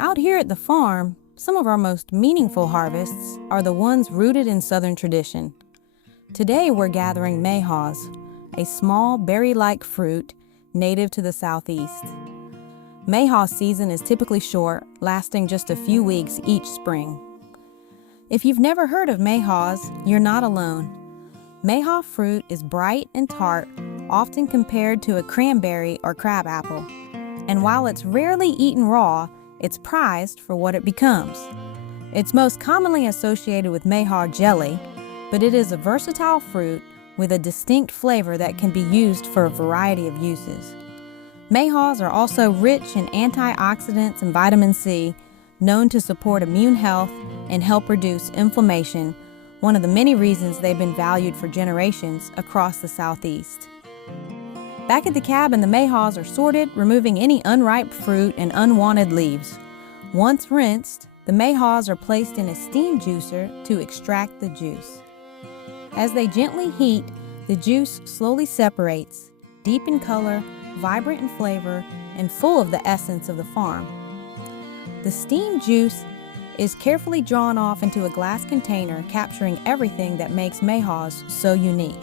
Out here at the farm, some of our most meaningful harvests are the ones rooted in Southern tradition. Today we're gathering Mayhaws, a small berry-like fruit native to the Southeast. Mayhaw season is typically short, lasting just a few weeks each spring. If you've never heard of Mayhaws, you're not alone. Mayhaw fruit is bright and tart, often compared to a cranberry or crabapple. And while it's rarely eaten raw, it's prized for what it becomes. It's most commonly associated with Mayhaw jelly, but it is a versatile fruit with a distinct flavor that can be used for a variety of uses. Mayhaws are also rich in antioxidants and vitamin C, known to support immune health and help reduce inflammation, one of the many reasons they've been valued for generations across the Southeast. Back at the cabin, the Mayhaws are sorted, removing any unripe fruit and unwanted leaves. Once rinsed, the Mayhaws are placed in a steam juicer to extract the juice. As they gently heat, the juice slowly separates, deep in color, vibrant in flavor, and full of the essence of the farm. The steam juice is carefully drawn off into a glass container, capturing everything that makes Mayhaws so unique.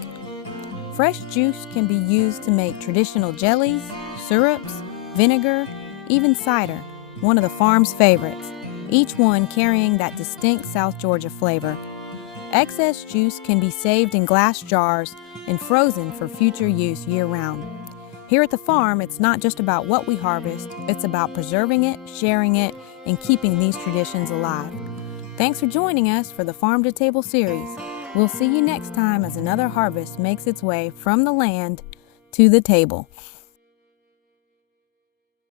Fresh juice can be used to make traditional jellies, syrups, vinegar, even cider, one of the farm's favorites, each one carrying that distinct South Georgia flavor. Excess juice can be saved in glass jars and frozen for future use year-round. Here at the farm, it's not just about what we harvest, it's about preserving it, sharing it, and keeping these traditions alive. Thanks for joining us for the Farm to Table series. We'll see you next time as another harvest makes its way from the land to the table.